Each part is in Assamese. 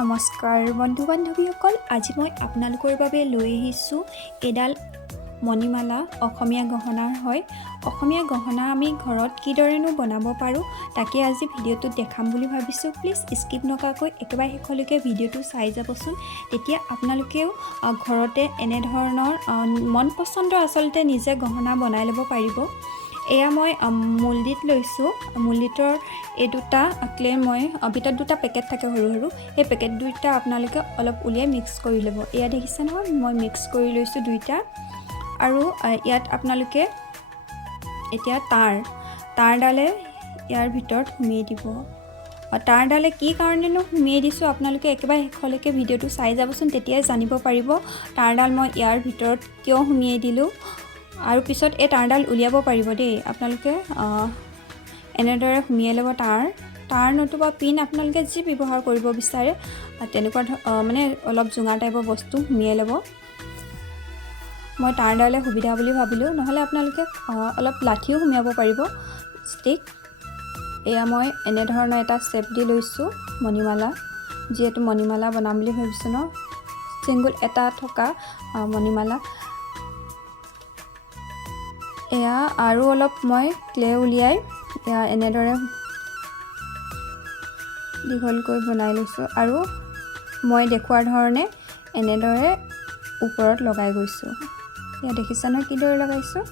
নমস্কাৰ বন্ধু বান্ধৱীসকল, আজি মই আপোনালোকৰ বাবে লৈ আহিছোঁ এডাল মণিমালা। অসমীয়া গহনাৰ হয়। অসমীয়া গহনা আমি ঘৰত কিদৰেনো বনাব পাৰোঁ তাকে আজি ভিডিঅ'টোত দেখাম বুলি ভাবিছোঁ। প্লিজ স্কিপ নকৰাকৈ একেবাৰে শেষলৈকে ভিডিঅ'টো চাই যাবচোন। তেতিয়া আপোনালোকেও ঘৰতে এনেধৰণৰ মন পচন্দৰ আচলতে নিজে গহনা বনাই ল'ব পাৰিব। এয়া মই মূলডিত লৈছোঁ। মূলডিতৰ এই দুটা ক্লে মই ভিতৰত দুটা পেকেট থাকে সৰু সৰু, সেই পেকেট দুটা আপোনালোকে অলপ উলিয়াই মিক্স কৰি ল'ব। এয়া দেখিছে নহয়, মই মিক্স কৰি লৈছোঁ দুইটা। আৰু ইয়াত আপোনালোকে এতিয়া তাঁৰডালে ইয়াৰ ভিতৰত সুমিয়াই দিব। তাঁৰডালে কি কাৰণেনো সুমিয়াই দিছোঁ আপোনালোকে একেবাৰে শেষলৈকে ভিডিঅ'টো চাই যাবচোন, তেতিয়াই জানিব পাৰিব তাঁৰডাল মই ইয়াৰ ভিতৰত কিয় সুমিয়াই দিলোঁ। আৰু পিছত এই তাঁৰডাল উলিয়াব পাৰিব দেই। আপোনালোকে এনেদৰে সুমিয়াই ল'ব তাঁৰ নতুবা পিন, আপোনালোকে যি ব্যৱহাৰ কৰিব বিচাৰে তেনেকুৱা মানে অলপ জোঙা টাইপৰ বস্তু সুমিয়াই ল'ব। মই তাঁৰডালে সুবিধা বুলি ভাবিলোঁ, নহ'লে আপোনালোকে অলপ লাঠিও সুমিয়াব পাৰিব, ষ্টিক। এয়া মই এনেধৰণৰ এটা শ্বেপ দি লৈছোঁ মণিমালা, যিহেতু মণিমালা বনাম বুলি ভাবিছোঁ ন, ছিংগুল এটা থকা মণিমালা। এয়া আৰু অলপ মই ক্লে উলিয়াই এয়া এনেদৰে দীঘলকৈ বনাই লৈছোঁ আৰু মই দেখুৱাৰ ধৰণে এনেদৰে ওপৰত লগাই গৈছোঁ। এয়া দেখিছা নহয় কিদৰে লগাইছোঁ।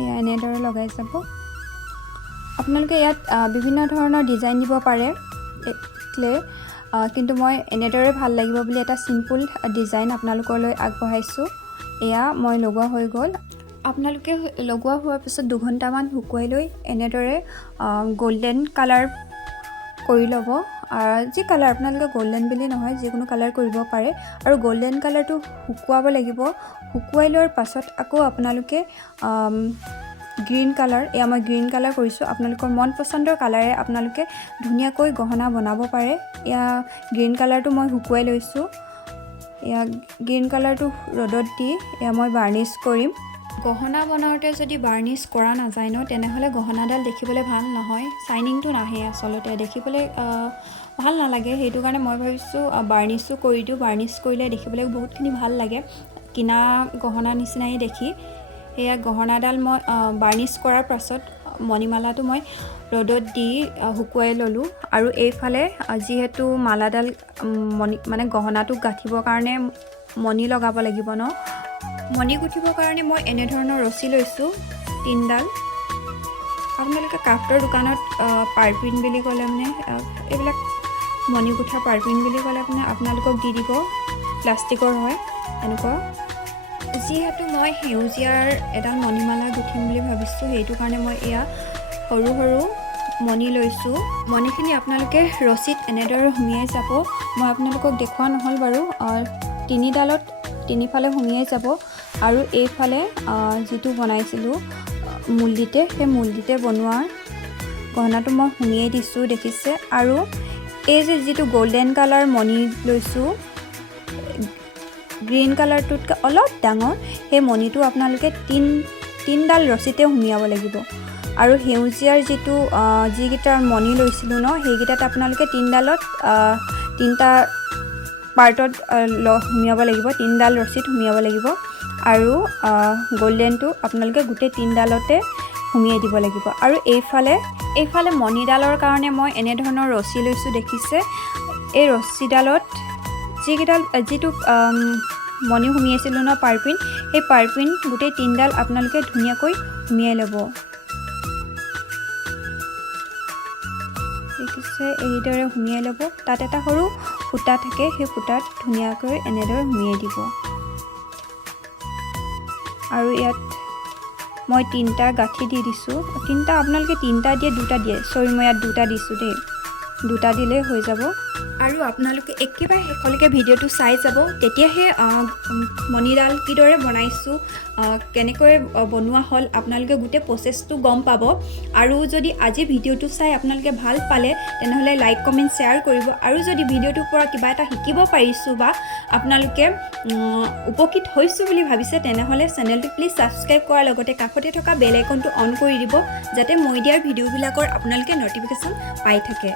এয়া এনেদৰে লগাই যাব। আপোনালোকে ইয়াত বিভিন্ন ধৰণৰ ডিজাইন দিব পাৰে ক্লে, কিন্তু মই এনেদৰে ভাল লাগিব বুলি এটা চিম্পুল ডিজাইন আপোনালোকলৈ আগবঢ়াইছোঁ। এয়া মই লগোৱা হৈ গ'ল। আপোনালোকে লগোৱা হোৱাৰ পিছত 2 ঘণ্টামান শুকুৱাই লৈ এনেদৰে গল্ডেন কালাৰ কৰি ল'ব। যি কালাৰ আপোনালোকে গল্ডেন বুলি নহয়, যিকোনো কালাৰ কৰিব পাৰে। আৰু গল্ডেন কালাৰটো শুকুৱাব লাগিব। শুকুৱাই লোৱাৰ পাছত আকৌ আপোনালোকে গ্ৰীণ কালাৰ, এয়া মই গ্ৰীণ কালাৰ কৰিছোঁ। আপোনালোকৰ মন পচন্দৰ কালাৰে আপোনালোকে ধুনীয়াকৈ গহনা বনাব পাৰে। এয়া গ্ৰীণ কালাৰটো মই শুকুৱাই লৈছোঁ। এয়া গ্ৰীণ কালাৰটো ৰ'দত দি এয়া মই বাৰ্নিছ কৰিম। গহনা বনাওঁতে যদি বাৰ্নিছ কৰা নাযায় ন, তেনেহ'লে গহনাডাল দেখিবলৈ ভাল নহয়, শ্বাইনিংটো নাহে আচলতে, দেখিবলৈ ভাল নালাগে। সেইটো কাৰণে মই ভাবিছোঁ বাৰ্নিছো কৰি দিওঁ। বাৰ্নিছ কৰিলে দেখিবলৈ বহুতখিনি ভাল লাগে, কিনা গহনা নিচিনাই দেখি। সেয়া গহনাডাল মই বাৰ্নিছ কৰাৰ পাছত মণিমালাটো মই ৰ'দত দি শুকুৱাই ল'লোঁ। আৰু এইফালে যিহেতু মালাডাল মানে গহনাটো গাঁঠিবৰ কাৰণে মণি লগাব লাগিব ন, মণি গুঠিবৰ কাৰণে মই এনেধৰণৰ ৰছী লৈছোঁ 3ডাল। আপোনালোকে ক্ৰাফ্টৰ দোকানত পাৰপিন বুলি ক'লে মানে এইবিলাক মণি গুঠা পাৰপিন বুলি ক'লে মানে আপোনালোকক দি দিব, প্লাষ্টিকৰ হয় এনেকুৱা। যিহেতু মই সেউজীয়াৰ এডাল মণিমালা গুঠিম বুলি ভাবিছোঁ, সেইটো কাৰণে মই এয়া সৰু সৰু মণি লৈছোঁ। মণিখিনি আপোনালোকে ৰছীত এনেদৰে সুমিয়াই যাব। মই আপোনালোকক দেখুওৱা নহ'ল বাৰু, 3ডালত 3ফালে সুমিয়াই যাব। আৰু এইফালে যিটো বনাইছিলোঁ মূলডিতে, সেই মূলডিতে বনোৱা গহনাটো মই সুমিয়াই দিছোঁ, দেখিছে। আৰু এই যিটো গল্ডেন কালাৰ মণি লৈছোঁ, গ্ৰীণ কালাৰটোতকৈ অলপ ডাঙৰ, সেই মণিটো আপোনালোকে 3ডাল ৰছীতে সুমিয়াব লাগিব। আৰু সেউজীয়াৰ যিকেইটা মণি লৈছিলোঁ ন, সেইকেইটাত আপোনালোকে 3ডালত 3টা পাৰ্টত সুমিয়াব লাগিব, 3ডাল ৰছীত সুমিয়াব লাগিব। আৰু গল্ডেনটো আপোনালোকে গোটেই 3ডালতে সুমিয়াই দিব লাগিব। আৰু এইফালে মণিডালৰ কাৰণে মই এনেধৰণৰ ৰছী লৈছোঁ, দেখিছে। এই ৰছীডালত যিটো মণি সুমিয়াইছিলোঁ ন পাৰপিন, সেই পাৰপিন গোটেই 3ডাল আপোনালোকে ধুনীয়াকৈ সুমিয়াই ল'ব, দেখিছে। এইদৰে সুমিয়াই ল'ব। তাত এটা সৰু ফুটা থাকে, সেই ফুটাত ধুনীয়াকৈ এনেদৰে সুমিয়াই দিব। আৰু ইয়াত মই 3টা গাঁঠি দি দিছোঁ। 3টা আপোনালোকে 3টা দিয়ে, 2টা দিয়ে, চৰি মই ইয়াত 2টা দিছোঁ দেই, 2টা দিলেই হৈ যাব। আৰু আপোনালোকে একেবাৰে শেষলৈকে ভিডিঅ'টো চাই যাব, তেতিয়াহে মণিডাল কিদৰে বনাইছোঁ, কেনেকৈ বনোৱা হ'ল আপোনালোকে গোটেই প্ৰচেছটো গম পাব। আৰু যদি আজি ভিডিঅ'টো চাই আপোনালোকে ভাল পালে তেনেহ'লে লাইক কমেণ্ট শ্বেয়াৰ কৰিব। আৰু যদি ভিডিঅ'টোৰ পৰা কিবা এটা শিকিব পাৰিছোঁ বা আপোনালোকে উপকৃত হৈছোঁ বুলি ভাবিছে তেনেহ'লে চেনেলটো প্লিজ ছাবস্ক্ৰাইব কৰাৰ লগতে কাষতে থকা বেল আইকনটো অন কৰি দিব, যাতে মই দিয়াৰ ভিডিঅ'বিলাকৰ আপোনালোকে ন'টিফিকেশ্যন পাই থাকে।